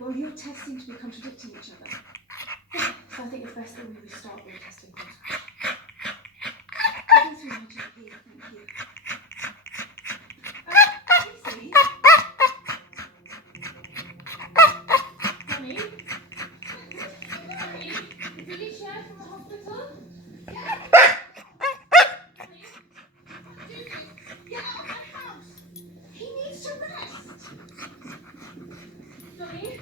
Well, your tests seem to be contradicting each other. So I think it's best that we restart your testing from scratch. I'll go through my GP, thank you. Casey? Mummy? Mummy? Is Billy here from the hospital? Yeah? Mummy? Judith, get out of my house! He needs to rest! Mummy?